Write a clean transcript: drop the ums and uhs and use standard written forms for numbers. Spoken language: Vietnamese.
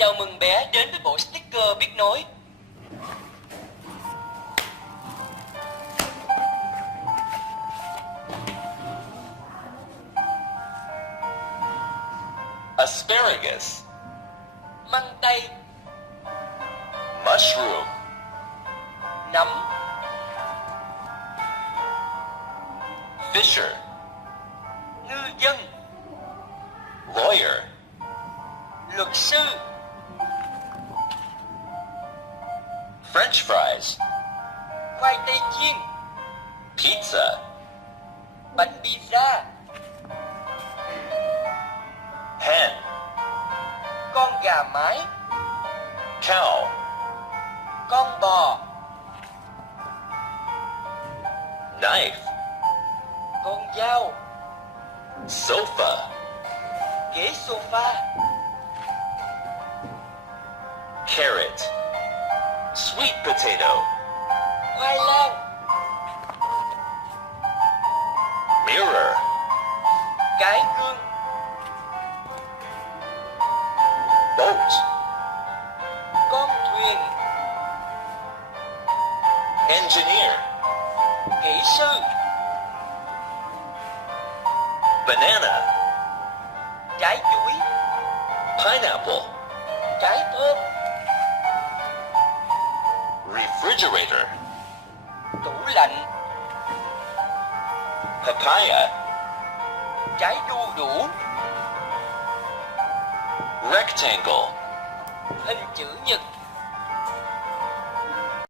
Chào mừng bé đến với bộ sticker biết nói. Asparagus. Măng tây. Mushroom. Nấm. Fisher. Ngư dân. Lawyer. Luật sư. French fries. Khoai tây chiên. Pizza. Bánh pizza. Hen. Con gà mái. Cow. Con bò. Knife. Con dao. Sofa. Ghế sofa. Carrot. Sweet potato. Khoai lang. Mirror. Cái gương. Boat. Con thuyền. Engineer. Kỹ sư. Banana. Trái chuối. Pineapple. Trái thơm. Refrigerator. Tủ lạnh. Papaya. Trái đu đủ. Rectangle. Hình chữ nhật.